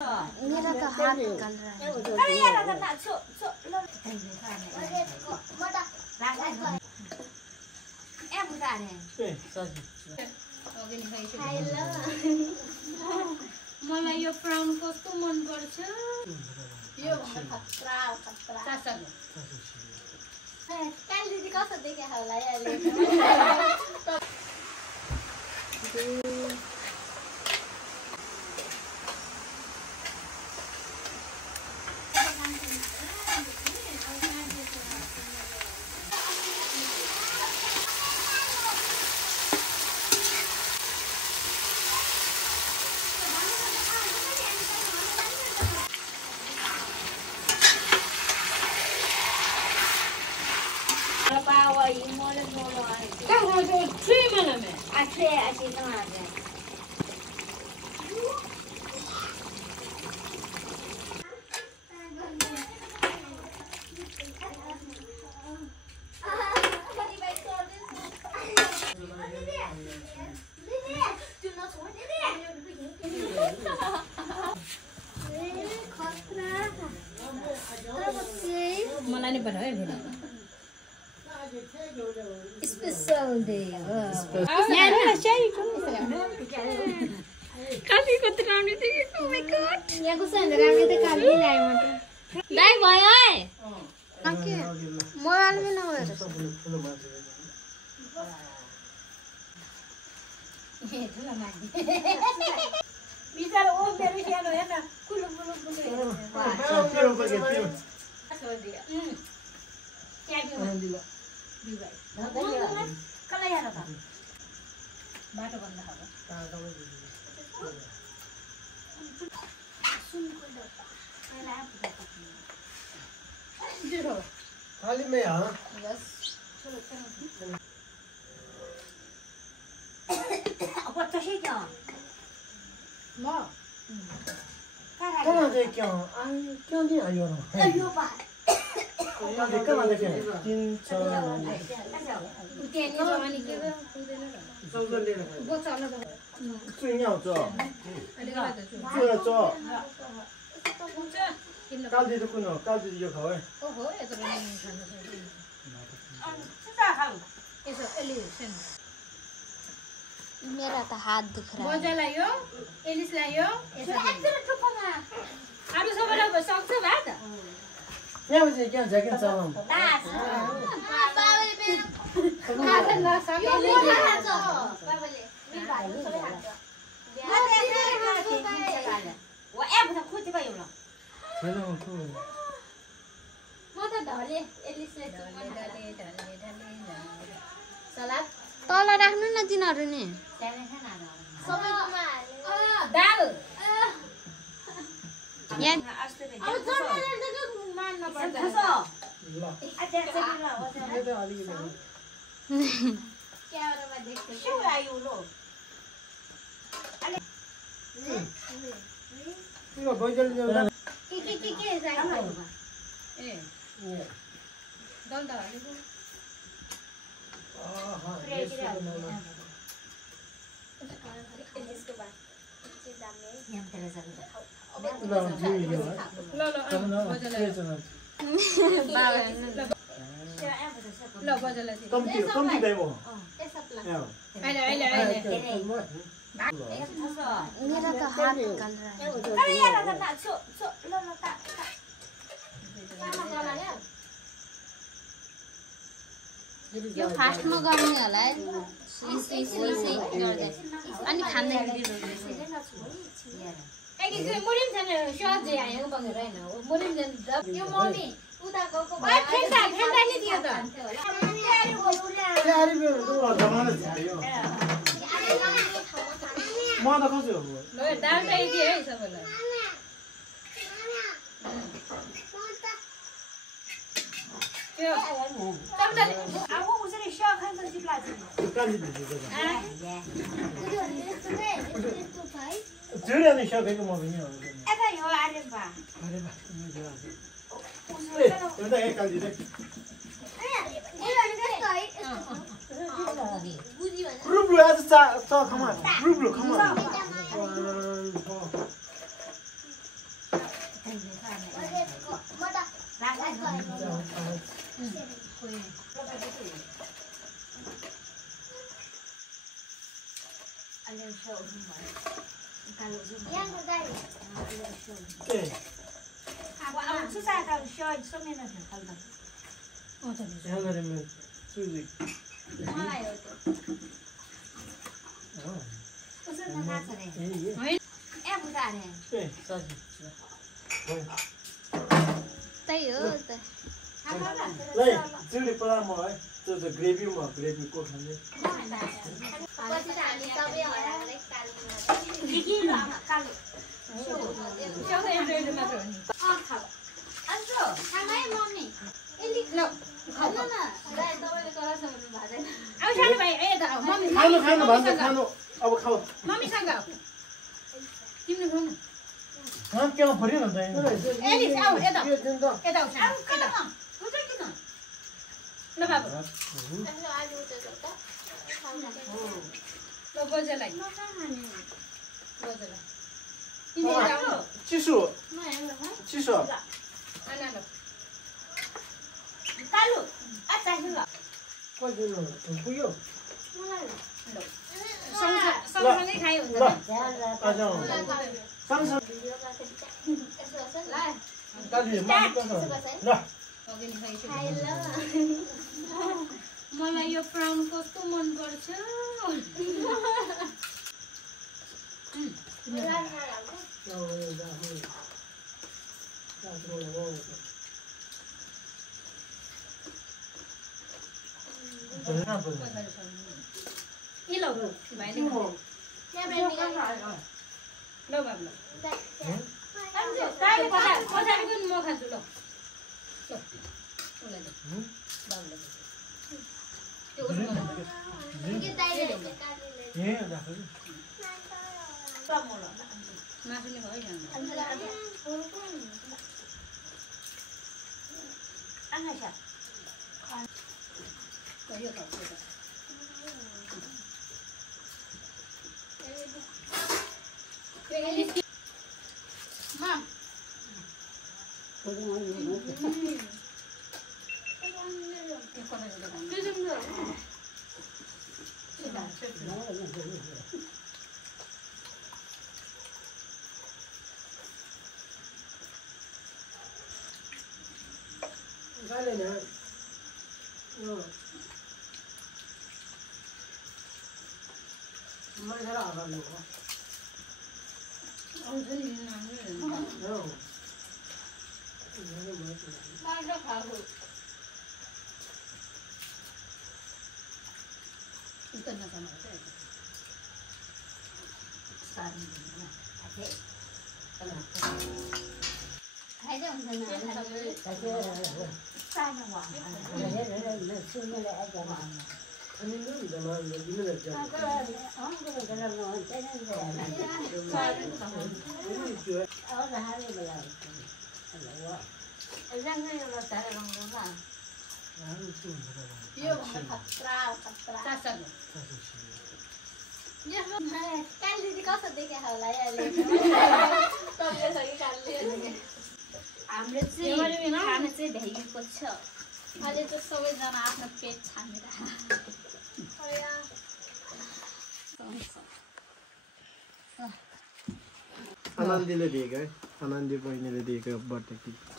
मेरा तो हाथ निकल रहा है। अरे यार ना छो छो लो em buta ne मलाई यो प्राउन कस्तो मन पर्छ यो खतरा खतरा सासग काल दिदी कस्तो देखे होला याले मलाई नि बनाए भेला स्पेशल डे यहाँ न चाहिँ काली कति राम्रो देखेको ओ माय गॉड यहाँ कस्तो हुन्छ राम्रो त काली ल्याए म त दाइ भयो है के मोबाइल में नगएर बिचारा ओ मेरो सानो हेर्न कुलु कुलु कुलु कलाई यार त बाटो बन्द हो खाली में हां अब त के क्या म कहाँ गए क्यों नहीं आई हो अयो बा कहाँ देखे 3 4 उतेनी जवानी के पुग्दैन र 14 लिएर गो चल्न त 最尿做 अहिले गएर त 做了做 किन 高级的不能高级就口味 ओहो यस्तो पनि खानु सक्दैन सुता खाऊ यसो अलि सेन मेरा त हात दुख रहा है मजा लाग्यो एलिस लाग्यो एकचोटि ठुक्कमा अरु सबैलाई सक्छ भात यहाँ बजे क्या जाके चलाऊं दास बाबाले मेरो खाजा नसक्यो यो खान्छ बाबाले मी भाइ सबै खान्छ व एप त खुति भयो ल छैन उठो म त ढले एलिसले सलाद तल राख्नु न तिनीहरु नि त्यहाँ खाना सबैमा दाल यहाँ अस्ति अब जन्मले त मान्न पर्छ ल ल अझै चाहिँ ल यो त अलि क्यामेरामा देख्छु के आयो लो यो बैजल ल्याउला के चाहिन्छ ए दल त हालेको एलिसको बात के जान्ने यहाँ तेरे जानु ल जियो ल ल मजा लाग्यो बाबा त्यहाँ एप त ल बजला चाहिँ कम्ती गयो यसपला अहिले अहिले अहिले मेरा त हात निकल रहा है अरे यार ना छो छो लो लो ता यो फास्टमा गर्ने होला है सिसी गर्दै अनि खाँदै मुरिम छैन सज आयो बगेर हैन मुरिम जन यो मम्मी उता गएको ओइ फेन्टा फेन्टा नि दियो त यार मेरो दुवा जमाना थियो म त कसो हो ल दाल चाहिँ दिए है सबैलाई यो तपाईले अब उसले स्या खान्छ जिप्ला चाहिँ काली दिदी यस्तो भाइ जुरे नि सकेको म पनि हो एता यो आले बा अरे बा यो त एक काली they Rublu as a come on. Rublu, come on. 1, 2, 对，我熬吃啥个需要上面的很好的。两个人们注意。哦，不是那拿出来。哎，哎，不咋的。对，啥子？त्यही हो त来，这里不让买，这是 gravy 嘛，gravy 过看的。पछि त हामी सबै हराएरै काल्नु के ल कालो स्याउको एउटा मात्र हो नि अन्जो खामै मम्मी ल खानु न दाइ तपाईले करासँग भादैन आऊ सानो भाइ यता आऊ मम्मी खानु भन्छ खानु अब खाऊ मम्मीसँग आऊ तिमीले खाऊ न हम क्या फरियो न त एलिस आऊ यता यो दिन त यता आऊ सानो यता हुन्छ किन ल बाबु यसो आज उठेको त ल बजेलाई बजेलाई तिमी आऊ चिसो म हेर्नु चिसो आना ल कालो अच्छा ल कति न पुग्यो सँगसँगै खायो ल आज सँगसँगै दादी मासु कसो ल मलाई यो प्राउन कस्तो मन पर्छ ए ल भाइले ल बाबु ल पछाडि पनि म खान्छु ल उसलाई दे बाबुलाई दे त्यो उसको ए राख्नु मासु नि भयो यो खाऊ Mom. काली कसो देखे होला अहिले हाम्रो चाहिँ खाना चाहिँ भ्याइएको छ अहिले चाहिँ सबैजना आफ्नो पेट छानेर आनन्दीले दिएको है आनन्दी बहिनीले दिएको बर्थडे गिफ्ट